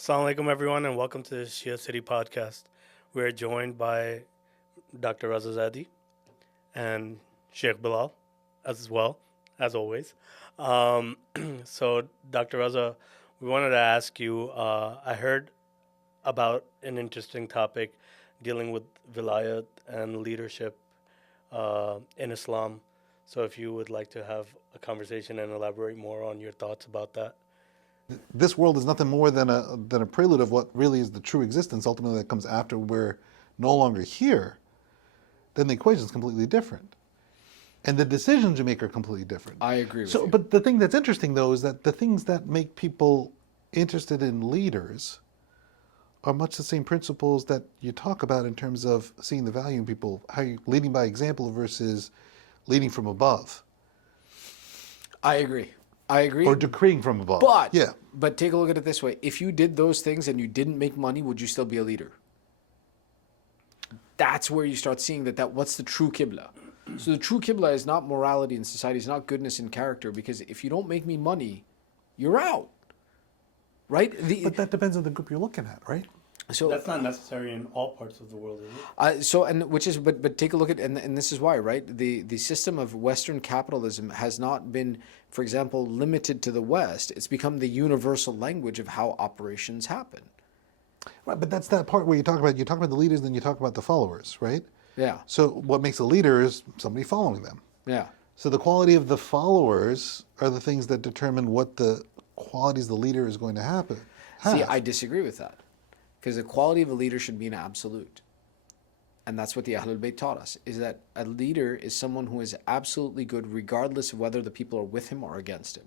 Assalamu alaikum, everyone, and welcome to the Shia City podcast. We're joined by Dr. Raza Zaidi and Sheikh Bilal as well, as always. Um, so, Dr. Raza, we wanted to ask you I heard about an interesting topic dealing with vilayat and leadership in Islam. So, if you would like to have a conversation and elaborate more on your thoughts about that. This world is nothing more than a prelude of what really is the true existence. Ultimately, that comes after we're no longer here. Then the equation is completely different, and the decisions you make are completely different. I agree with So, you. but the thing that's interesting though is that the things that make people interested in leaders are much the same principles that you talk about in terms of seeing the value in people, how you leading by example versus leading from above I agree. I agree. or decreeing from above. But Yeah. but take a look at it this way. If you did those things and you didn't make money, would you still be a leader? That's where you start seeing that what's the true qibla. So the true qibla is not morality in society, it's not goodness in character, because if you don't make me money, you're out. Right? But that depends on the group you're looking at, right? So That's not necessary in all parts of the world, is it? but take a look at, and this is why, right? The system of Western capitalism has not been, for example, limited to the West. It's become the universal language of how operations happen. Right, but that's that part where you talk about the leaders, then you talk about the followers, right? Yeah, So what makes a leader is somebody following them. yeah. So the quality of the followers are the things that determine what the qualities the leader is going to have. See, I disagree with that, because the quality of a leader should be an absolute, and that's what the Ahlul Bayt taught us: is that a leader is someone who is absolutely good, regardless of whether the people are with him or against him,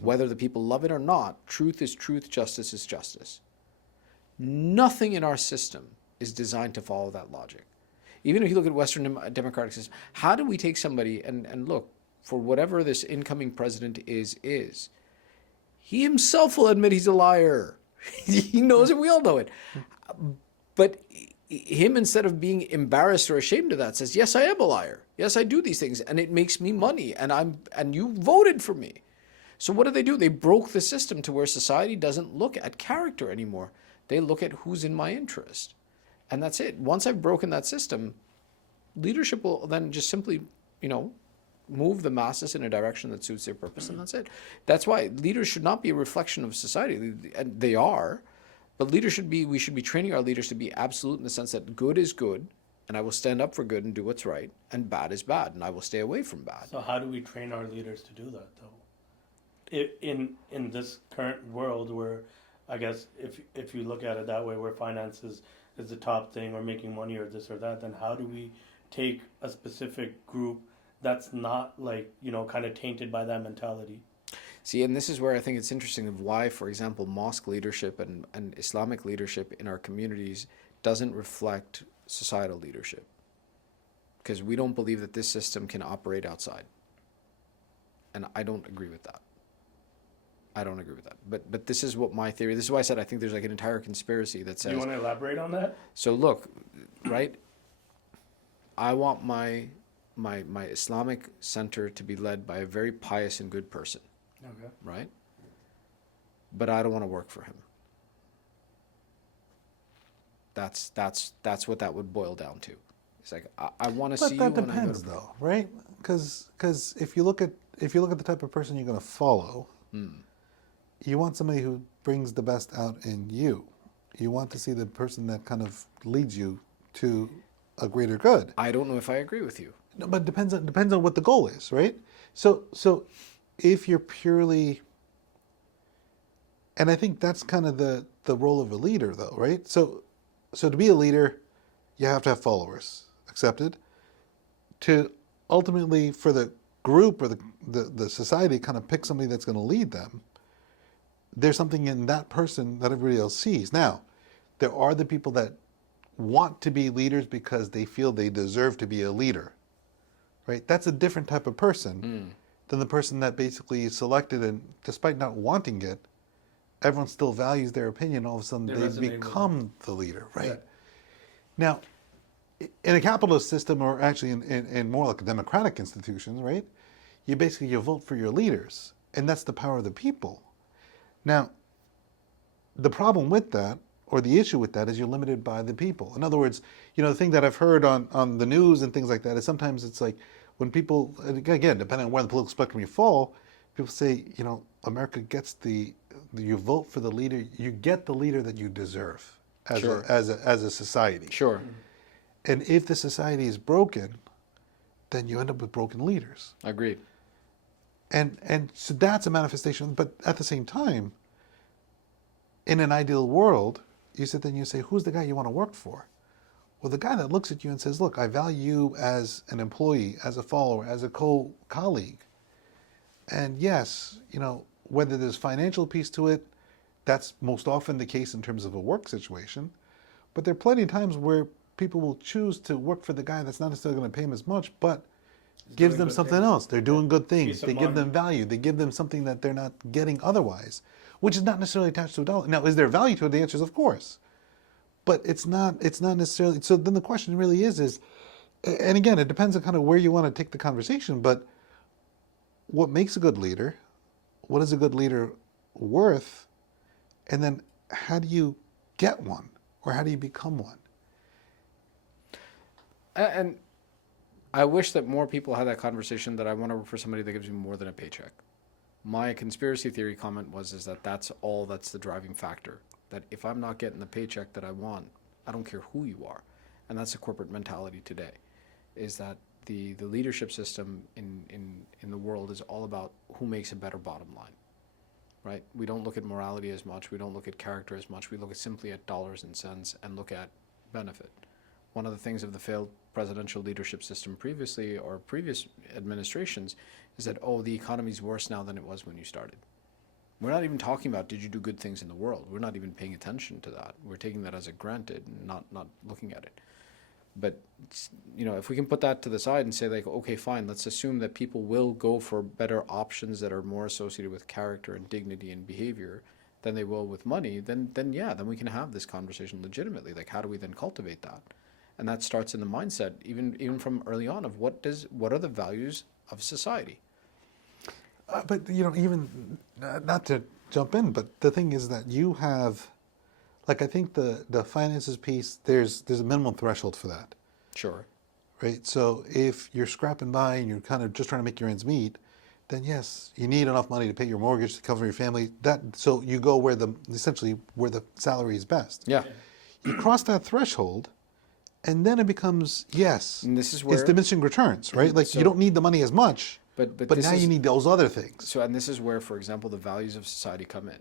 whether the people love it or not. Truth is truth, justice is justice. Nothing in our system is designed to follow that logic. Even if you look at Western democratic system, how do we take somebody and look, for whatever this incoming president is, he himself will admit he's a liar. He knows it, we all know it. But him, instead of being embarrassed or ashamed of that, says, yes, I am a liar. Yes, I do these things, and it makes me money, and you voted for me. So what do? They broke the system to where society doesn't look at character anymore. They look at who's in my interest. And that's it. Once I've broken that system, leadership will then just simply, move the masses in a direction that suits their purpose, and that's it. That's why leaders should not be a reflection of society. And they are, but we should be training our leaders to be absolute in the sense that good is good, and I will stand up for good and do what's right, and bad is bad, and I will stay away from bad. So how do we train our leaders to do that, though? In this current world, where I guess if you look at it that way, where finances is the top thing, or making money, or this or that, then how do we take a specific group that's not kind of tainted by that mentality? See, and this is where I think it's interesting of why, for example, mosque leadership and Islamic leadership in our communities doesn't reflect societal leadership. Because we don't believe that this system can operate outside. And I don't agree with that. I don't agree with that. But this is what my theory, this is why I said I think there's like an entire conspiracy that Do you says, want to elaborate on that? so look, right? I want my Islamic center to be led by a very pious and good person, Okay. right? But I don't want to work for him. That's what that would boil down to. It's like I want to see But you that when I go depends to though, right? Because if you look at the type of person you're going to follow, you want somebody who brings the best out in you. You want to see the person that kind of leads you to a greater good. I don't know if I agree with you. No, but depends on what the goal is, right? So if you're purely, and I think that's kind of the role of a leader, though, right? So to be a leader, you have to have followers, accepted. To ultimately, for the group or the society, kind of pick somebody that's going to lead them, there's something in that person that everybody else sees. Now, there are the people that want to be leaders because they feel they deserve to be a leader, right? That's a different type of person than the person that basically is selected, and despite not wanting it, everyone still values their opinion. All of a sudden, They they resonate with become the leader, right? Yeah. Now, in a capitalist system, or actually in more like a democratic institutions, right? You vote for your leaders, and that's the power of the people. Now, the problem with that, or the issue with that, is you're limited by the people. In other words, the thing that I've heard on the news and things like that is sometimes it's like when people, and again, depending on where on the political spectrum you fall, people say, America gets you vote for the leader, you get the leader that you deserve Sure. as a society. Sure. And if the society is broken, then you end up with broken leaders. Agreed. And so that's a manifestation. But at the same time, in an ideal world, you sit there and you say, who's the guy you want to work for? Well, the guy that looks at you and says, look, I value you as an employee, as a follower, as a colleague. And yes, whether there's financial piece to it, that's most often the case in terms of a work situation. But there are plenty of times where people will choose to work for the guy that's not necessarily going to pay them as much, but gives them something else. They're doing good things. They give them value. They give them something that they're not getting otherwise, which is not necessarily attached to a dollar. Now, is there value to it? The answer is of course. But it's not necessarily. So then the question really is, and again, it depends on kind of where you want to take the conversation, but what makes a good leader? What is a good leader worth? And then how do you get one? Or how do you become one? And I wish that more people had that conversation, that I want to work for somebody that gives me more than a paycheck. My conspiracy theory comment is that that's the driving factor. That if I'm not getting the paycheck that I want, I don't care who you are. And that's the corporate mentality today, is that the leadership system in the world is all about who makes a better bottom line, right? We don't look at morality as much. We don't look at character as much. We look simply at dollars and cents and look at benefit. One of the things of the failed presidential leadership system previously, or previous administrations, is that, the economy's worse now than it was when you started. We're not even talking about, did you do good things in the world? We're not even paying attention to that. We're taking that as a granted, not looking at it. But, if we can put that to the side and say, like, okay, fine, let's assume that people will go for better options that are more associated with character and dignity and behavior than they will with money, then we can have this conversation legitimately. Like, how do we then cultivate that? And that starts in the mindset, even from early on, of what are the values of society. But even not to jump in, but the thing is that you have, like, I think the finances piece, there's a minimum threshold for that. Sure. Right. So if you're scrapping by and you're kind of just trying to make your ends meet, then yes, you need enough money to pay your mortgage, to cover your family. So you go essentially where the salary is best. Yeah. You cross that threshold, and then it becomes, yes, And this is where it's diminishing returns, right? Like, you don't need the money as much, but now you need those other things. So, and this is where, for example, the values of society come in.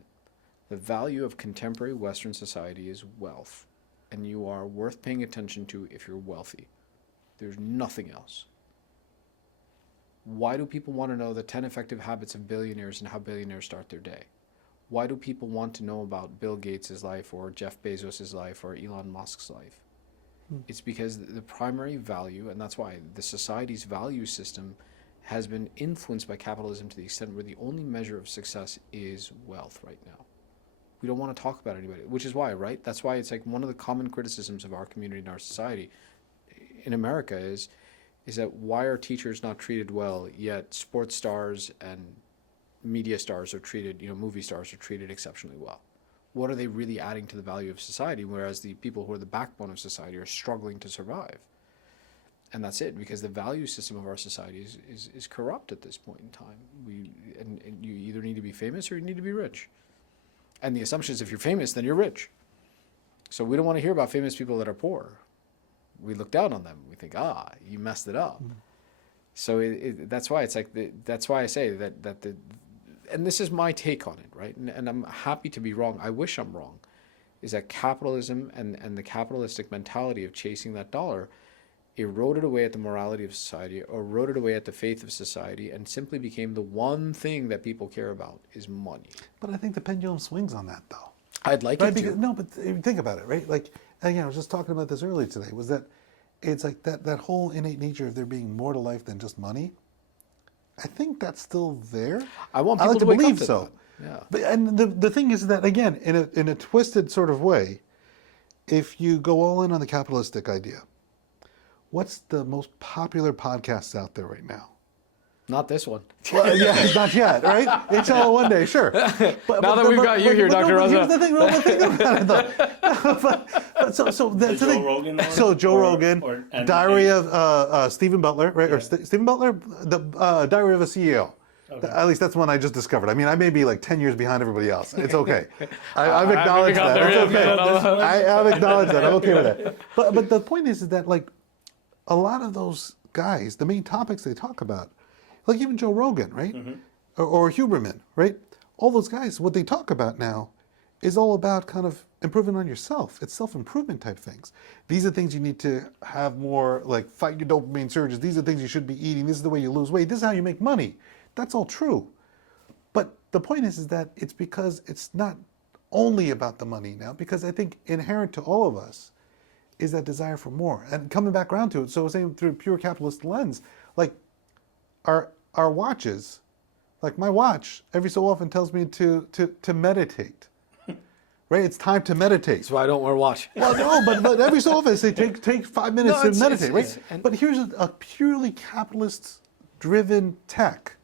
The value of contemporary Western society is wealth, and you are worth paying attention to if you're wealthy. There's nothing else. Why do people want to know the 10 effective habits of billionaires and how billionaires start their day? Why do people want to know about Bill Gates' life, or Jeff Bezos' life, or Elon Musk's life? It's because the primary value, and that's why the society's value system has been influenced by capitalism to the extent where the only measure of success is wealth right now. We don't want to talk about anybody, which is why, right? That's why it's like one of the common criticisms of our community and our society in America is that why are teachers not treated well, yet sports stars and media stars are treated, movie stars are treated exceptionally well? What are they really adding to the value of society, whereas the people who are the backbone of society are struggling to survive? And that's it, because the value system of our society is corrupt at this point in time. And you either need to be famous or you need to be rich. And the assumption is if you're famous, then you're rich. So we don't want to hear about famous people that are poor. We look down on them. We think, you messed it up. So that's why it's like, that's why I say that and this is my take on it, right? And I'm happy to be wrong. I wish I'm wrong. Is that capitalism and the capitalistic mentality of chasing that dollar eroded away at the morality of society, or eroded away at the faith of society, and simply became the one thing that people care about is money. But I think the pendulum swings on that, though. I'd like Right? it to. No, but think about it, right? Like, again, I was just talking about this earlier today, was that it's like that whole innate nature of there being more to life than just money. I think that's still there. I want I people like to to wake believe up to so. that. Yeah. But, and the thing is that, again, in a twisted sort of way, if you go all in on the capitalistic idea, what's the most popular podcasts out there right now? Not this one. Well, yeah, not yet, right? Inshallah, one day, sure. Now that we've got you here, Dr. But Raza. here's the thing, no, but think about it though. The Joe Rogan one? So Joe Rogan, and Diary of Stephen Butler, right? Or Stephen Butler, the Diary of a CEO. Okay. At least that's one I just discovered. I mean, I may be like 10 years behind everybody else. It's okay. I've acknowledged that. It's okay. I've acknowledged that. I'm okay with that. But the point is that like a lot of those guys, the main topics they talk about, like even Joe Rogan, right? Or Huberman, right? All those guys, what they talk about now is all about kind of improving on yourself. It's self-improvement type things. These are things you need to have more, like fight your dopamine surges. These are things you should be eating. This is the way you lose weight. This is how you make money. That's all true. But the point is that it's because it's not only about the money now, because I think inherent to all of us is that desire for more. And coming back around to it, so saying through a pure capitalist lens, like our watches, like my watch every so often tells me to meditate. Right? It's time to meditate. That's why I don't wear a watch. Well, no, but every so often they take 5 minutes to meditate, right? But here's a purely capitalist-driven tech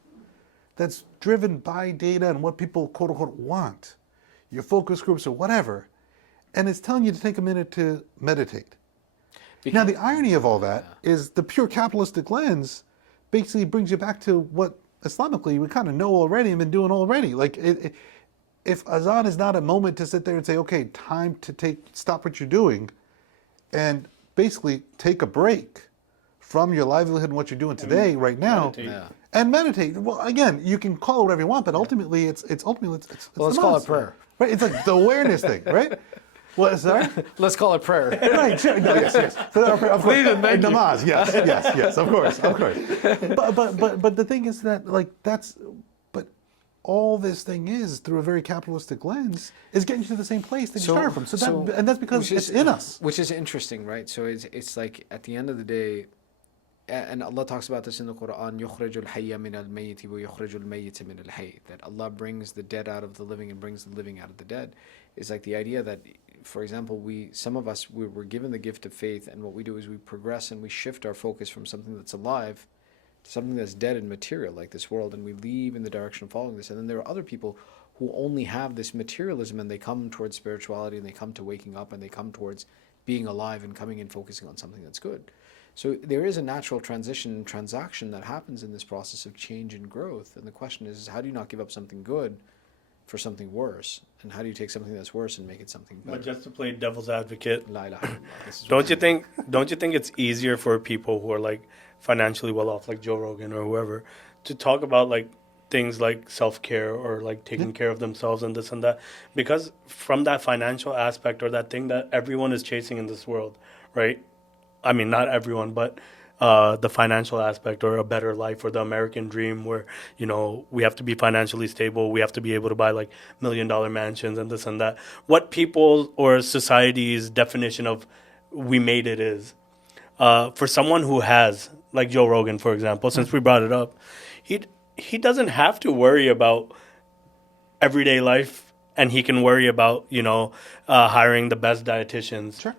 that's driven by data and what people quote unquote want, your focus groups or whatever, and it's telling you to take a minute to meditate. Now the irony of all that is the pure capitalistic lens basically brings you back to what Islamically we kind of know already and been doing already. Like if Azan is not a moment to sit there and say, okay, time to stop what you're doing and basically take a break from your livelihood and what you're doing today, right now, and meditate. Well, again, you can call it whatever you want, but ultimately, it's let's call it prayer. Right? It's like the awareness thing, right? What? Sorry? Let's call it prayer. Right? Sure. No, yes. So, of course, Please and thank you. namaz. Yes. Of course. But the thing is that like all this thing is through a very capitalistic lens is getting you to the same place that you started from. And that's because it's in us. Which is interesting, right? So it's like at the end of the day, and Allah talks about this in the Quran, يُخْرِجُ الْحَيَّ مِنَ الْمَيِّتِ وَيُخْرِجُ الْمَيِّتَ مِنَ الْحَيِّ, that Allah brings the dead out of the living and brings the living out of the dead. It's like the idea that, for example, some of us were given the gift of faith, and what we do is we progress and we shift our focus from something that's alive to something that's dead and material, like this world, and we leave in the direction of following this. And then there are other people who only have this materialism, and they come towards spirituality, and they come to waking up, and they come towards being alive and coming in focusing on something that's good. So there is a natural transition and transaction that happens in this process of change and growth. And the question is how do you not give up something good for something worse? And how do you take something that's worse and make it something better? But just to play devil's advocate, La ilaha illallah. don't you think it's easier for people who are like financially well off, like Joe Rogan or whoever, to talk about like things like self-care or like taking care of themselves and this and that, because from that financial aspect or that thing that everyone is chasing in this world, right? I mean, not everyone, but the financial aspect or a better life or the American dream where, you know, we have to be financially stable. We have to be able to buy like $1 million mansions and this and that. What people or society's definition of we made it is, for someone who has, like Joe Rogan, for example, since we brought it up, he doesn't have to worry about everyday life, and he can worry about, you know, hiring the best dietitians. Sure.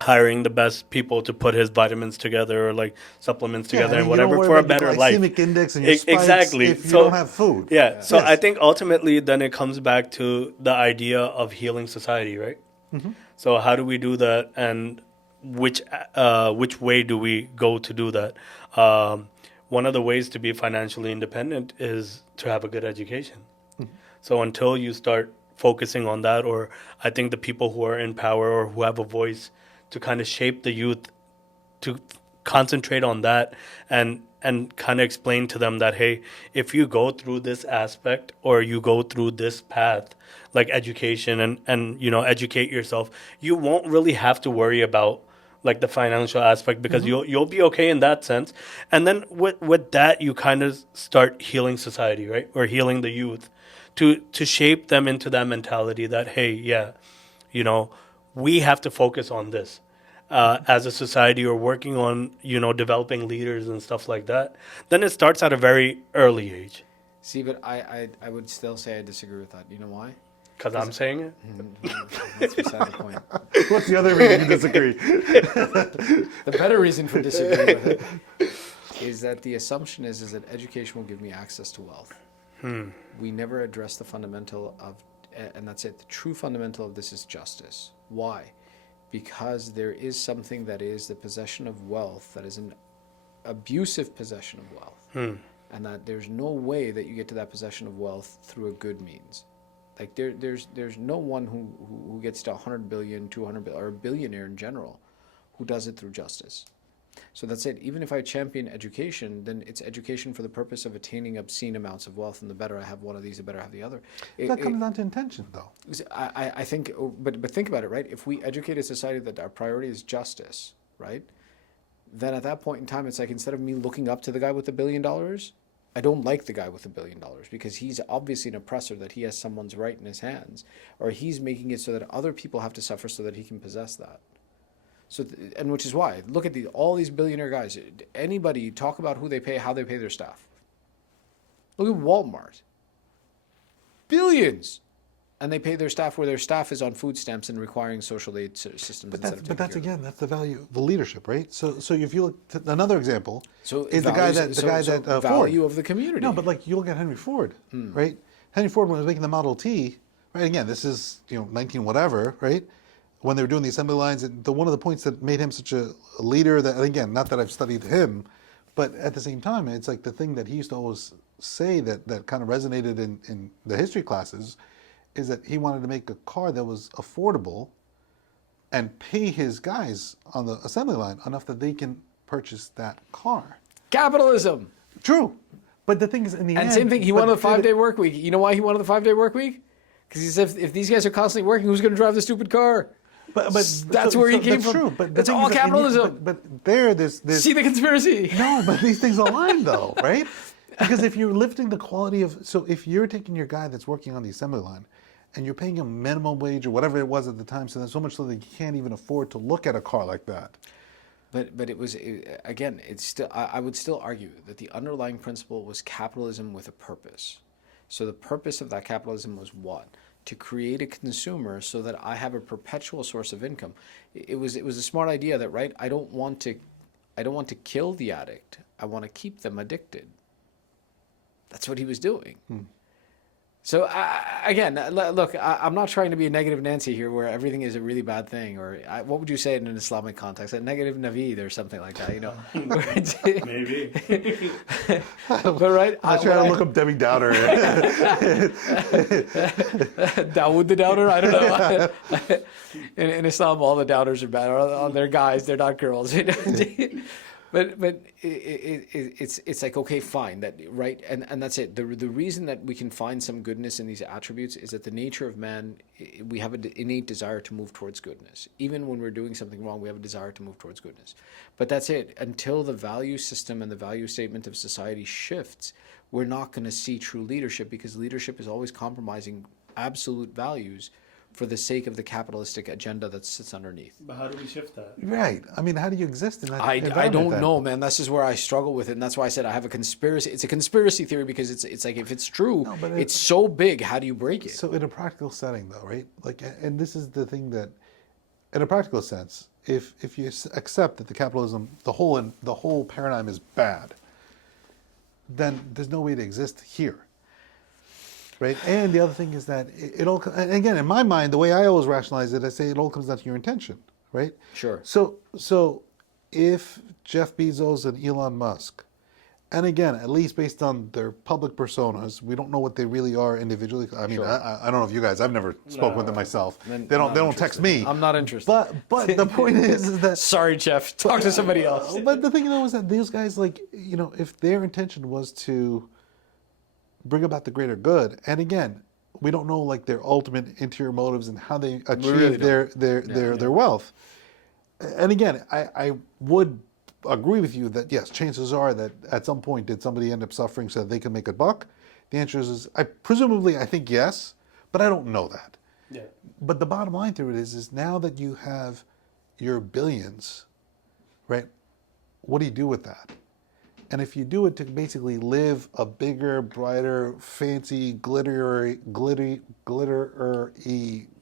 Hiring the best people to put his vitamins together or like supplements together and you whatever don't worry for a about better your life. glycemic index and your spikes Exactly. if you don't have food. Yeah. So Yes. I think ultimately then it comes back to the idea of healing society, right? Mm-hmm. So how do we do that, and which way do we go to do that? One of the ways to be financially independent is to have a good education. Mm-hmm. So until you start focusing on that, or I think the people who are in power or who have a voice to kind of shape the youth to concentrate on that and kind of explain to them that, hey, if you go through this aspect or you go through this path, like education and you know, educate yourself, you won't really have to worry about like the financial aspect because you'll be okay in that sense. And then with that, you kind of start healing society, right? Or healing the youth to shape them into that mentality that, hey, yeah, you know, we have to focus on this. As a society or working on, you know, developing leaders and stuff like that, then it starts at a very early age. See, but I would still say I disagree with that. You know why? Because I'm saying it? That's beside the point. What's the other reason you disagree? The better reason for disagreeing with it is that the assumption is that education will give me access to wealth. We never address the fundamental of, and that's it, the true fundamental of this is justice. Why? Because there is something that is the possession of wealth that is an abusive possession of wealth. And that there's no way that you get to that possession of wealth through a good means. Like there's no one who gets to 100 billion, 200 billion, or a billionaire in general who does it through justice. So that's it. Even if I champion education, then it's education for the purpose of attaining obscene amounts of wealth. And the better I have one of these, the better I have the other. That comes down to intention, though. I think, but think about it, right? If we educate a society that our priority is justice, right? Then at that point in time, it's like instead of me looking up to the guy with $1 billion, I don't like the guy with $1 billion because he's obviously an oppressor, that he has someone's right in his hands, or he's making it so that other people have to suffer so that he can possess that. So, and which is why, look at all these billionaire guys. Anybody talk about who they pay, how they pay their staff. Look at Walmart. Billions. And they pay their staff where their staff is on food stamps and requiring social aid systems. But that's again, that's the value of the leadership, right? So if you look to another example, is the guy that value Ford. of the community. No, but like you look at Henry Ford, right? Henry Ford, when he was making the Model T, right? Again, this is 19 whatever, right? When they were doing the assembly lines, and one of the points that made him such a leader, that, and again, not that I've studied him, but at the same time, it's like the thing that he used to always say that kind of resonated in the history classes, is that he wanted to make a car that was affordable and pay his guys on the assembly line enough that they can purchase that car. Capitalism. True. But the thing is, in the end... And same thing, he wanted the 5-day work week. You know why he wanted the 5-day work week? Because he said, if these guys are constantly working, who's going to drive the stupid car? But that's where he came that's from. True, but that's all capitalism. But there's see the conspiracy. No, but these things align though, right? Because if you're lifting the quality of, so if you're taking your guy that's working on the assembly line, and you're paying him minimum wage or whatever it was at the time, so there's so much so that he can't even afford to look at a car like that. But it was, again, it's still, I would still argue that the underlying principle was capitalism with a purpose. So the purpose of that capitalism was what? To create a consumer so that I have a perpetual source of income. It was a smart idea that, right, I don't want to kill the addict. I want to keep them addicted. That's what he was doing. So again, look, I'm not trying to be a negative Nancy here where everything is a really bad thing, or what would you say in an Islamic context? A negative Naveed or something like that, Maybe. But right, I try to look up Debbie Downer. Dawood the doubter? I don't know. In Islam, all the doubters are bad. They're guys, they're not girls. But it's like, okay, fine, that right, and that's it. The reason that we can find some goodness in these attributes is that the nature of man, we have an innate desire to move towards goodness. Even when we're doing something wrong, we have a desire to move towards goodness. But that's it. Until the value system and the value statement of society shifts, we're not going to see true leadership, because leadership is always compromising absolute values for the sake of the capitalistic agenda that sits underneath. But how do we shift that? Right. I mean, how do you exist in that environment? I don't know, man. That's just where I struggle with it, and that's why I said I have a conspiracy. It's a conspiracy theory because it's like, if it's true, it's so big. How do you break it? So in a practical setting, though, right? Like, and this is the thing that, in a practical sense, if you accept that the capitalism, the whole paradigm is bad, then there's no way to exist here. Right, and the other thing is that it all, and again, in my mind, the way I always rationalize it, I say it all comes down to your intention, right? Sure. So if Jeff Bezos and Elon Musk, and again, at least based on their public personas, we don't know what they really are individually. I mean, sure. I don't know if you guys, I've never spoken with them myself. They don't text me. I'm not interested. But the point is that sorry, Jeff, talk to somebody else. But the thing though is that these guys, like, if their intention was to bring about the greater good, and again, we don't know like their ultimate interior motives and how they achieve their wealth. And again, I would agree with you that yes, chances are that at some point did somebody end up suffering so that they can make a buck? The answer is I think yes, but I don't know that. Yeah. But the bottom line to it is now that you have your billions, right? What do you do with that? And if you do it to basically live a bigger, brighter, fancy, glittery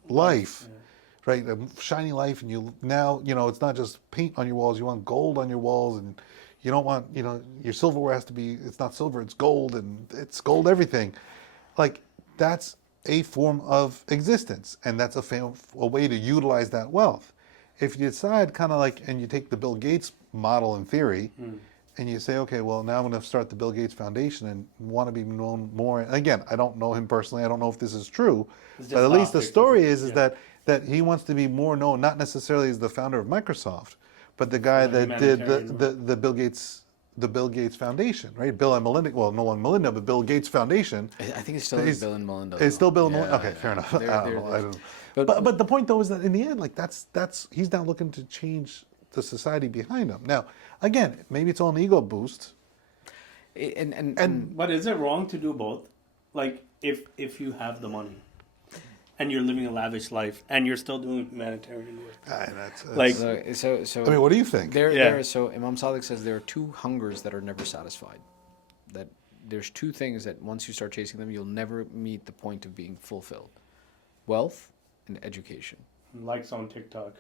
life, right? A shiny life, and you now, it's not just paint on your walls. You want gold on your walls, and You don't want, your silverware has to be, it's not silver, it's gold, and it's gold everything. Like, that's a form of existence, and that's a way to utilize that wealth. If you decide kind of like, and you take the Bill Gates model in theory, and you say, okay, well, now I'm going to start the Bill Gates Foundation and want to be known more. And again, I don't know him personally. I don't know if this is true, It's but just at least the optics. story is Yeah. that he wants to be more known, not necessarily as the founder of Microsoft, but the guy the that did humanitarian the Bill Gates Foundation, right? Bill and Melinda, well, no longer Melinda, but Bill Gates Foundation. I think it still is Bill and Melinda. It's still Bill and Yeah, Melinda. Okay, yeah. fair enough. They're- I don't they're- know. they're- But the point though is that in the end, like that's he's now looking to change the society behind him. Now, again, maybe it's all an ego boost. And But is it wrong to do both? Like, if you have the money and you're living a lavish life and you're still doing humanitarian work, That's like, so I mean, what do you think? So Imam Sadiq says there are two hungers that are never satisfied. That there's two things that once you start chasing them, you'll never meet the point of being fulfilled: wealth and education. likes on TikTok.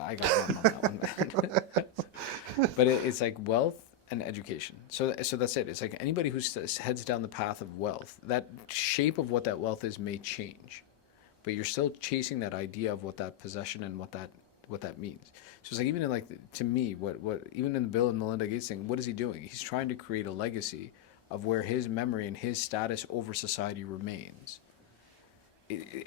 I got one on that one. But it's like wealth and education. So that's it. It's like anybody who heads down the path of wealth, that shape of what that wealth is may change, but you're still chasing that idea of what that possession and what that means. So it's like even in like to me, what even in the Bill and Melinda Gates thing, what is he doing? He's trying to create a legacy of where his memory and his status over society remains.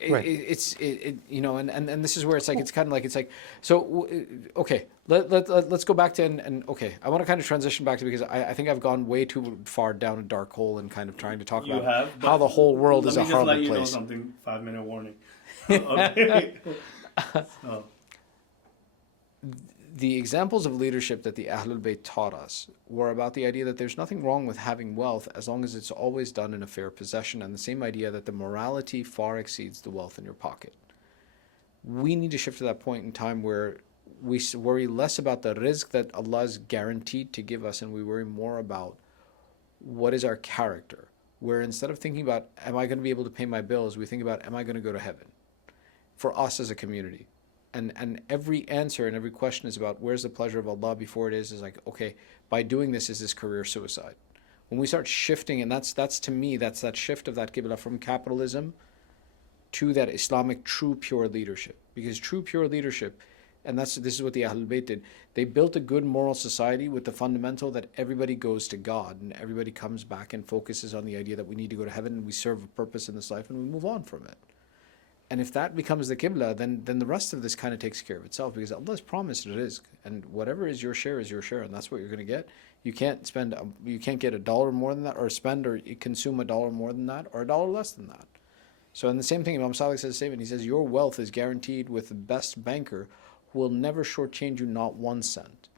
Right. And this is where it's like so okay, let's go back to and okay, I want to kind of transition back to, because I think I've gone way too far down a dark hole and kind of trying to talk You about have, how the whole world is a let me just let horrible you know place. something. 5-minute warning. Okay. So, The examples of leadership that the Ahlul Bayt taught us were about the idea that there's nothing wrong with having wealth as long as it's always done in a fair possession, and the same idea that the morality far exceeds the wealth in your pocket. We need to shift to that point in time where we worry less about the rizq that Allah is guaranteed to give us, and we worry more about what is our character. Where instead of thinking about, am I going to be able to pay my bills, we think about, am I going to go to heaven? For us as a community. And every answer and every question is about where's the pleasure of Allah before it is like, okay, by doing this, is this career suicide? When we start shifting, and that's to me, that's that shift of that qibla from capitalism to that Islamic true pure leadership. Because true pure leadership, and this is what the Ahlul Bayt did, they built a good moral society with the fundamental that everybody goes to God and everybody comes back and focuses on the idea that we need to go to heaven and we serve a purpose in this life and we move on from it. And if that becomes the qibla, then the rest of this kind of takes care of itself, because Allah has promised rizq, and whatever is your share, and that's what you're going to get. You can't get $1 more than that, or spend or consume $1 more than that, or $1 less than that. So, in the same thing, Imam Sadiq says a statement. He says, your wealth is guaranteed with the best banker who will never shortchange you not 1 cent.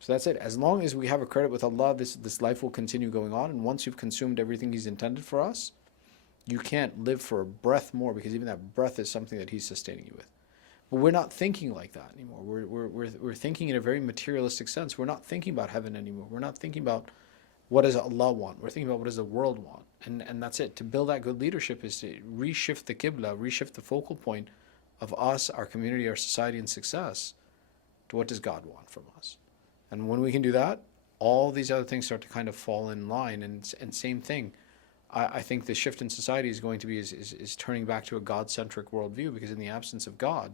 So that's it. As long as we have a credit with Allah, this life will continue going on. And once you've consumed everything He's intended for us, you can't live for a breath more, because even that breath is something that He's sustaining you with. But we're not thinking like that anymore. We're thinking in a very materialistic sense. We're not thinking about heaven anymore. We're not thinking about what does Allah want. We're thinking about what does the world want. And that's it. To build that good leadership is to reshift the qibla, reshift the focal point of us, our community, our society, and success to what does God want from us. And when we can do that, all these other things start to kind of fall in line. And same thing. I think the shift in society is going to be is turning back to a God-centric worldview, because in the absence of God,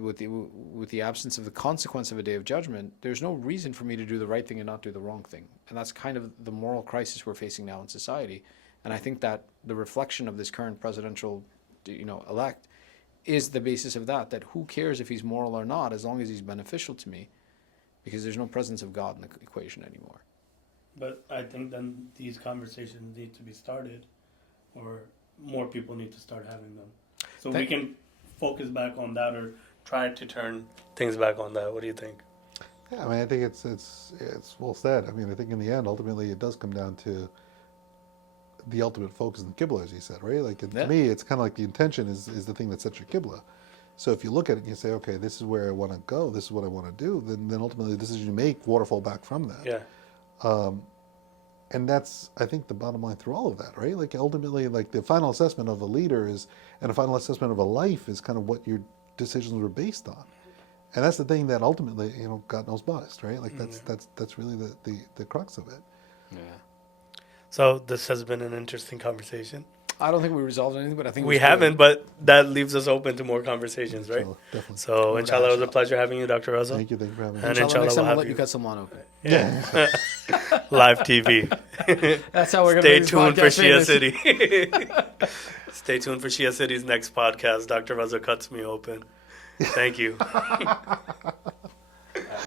with the absence of the consequence of a day of judgment, there's no reason for me to do the right thing and not do the wrong thing. And that's kind of the moral crisis we're facing now in society. And I think that the reflection of this current presidential, elect, is the basis of that who cares if he's moral or not, as long as he's beneficial to me, because there's no presence of God in the equation anymore. but I think then these conversations need to be started, or more people need to start having them, so we can focus back on that, or try to turn things back on that. What do you think? Yeah, I mean, I think it's well said. I mean, I think in the end, ultimately, it does come down to the ultimate focus in the qibla, as you said, right? Like, to me, it's kind of like the intention is the thing that sets your qibla. So if you look at it and you say, okay, this is where I want to go, this is what I want to do, then ultimately the decision you make waterfall back from that. Yeah. And that's, I think, the bottom line through all of that, right? Like, ultimately, like, the final assessment of a leader is, and a final assessment of a life is kind of what your decisions were based on. And that's the thing that ultimately, God knows best, right? Like that's really the crux of it. Yeah. So this has been an interesting conversation. I don't think we resolved anything, but I think it We was good. haven't, but that leaves us open to more conversations, right? Inshallah, definitely. So, inshallah, it was a pleasure having you, Dr. Raza. Thank you for having me. And Inshallah, next time we'll we'll have let you you. cut some mono. Yeah. Live TV. That's how we're going Stay to tuned for Shia City. Stay tuned for Shia City's next podcast. Dr. Raza cuts me open. Thank you.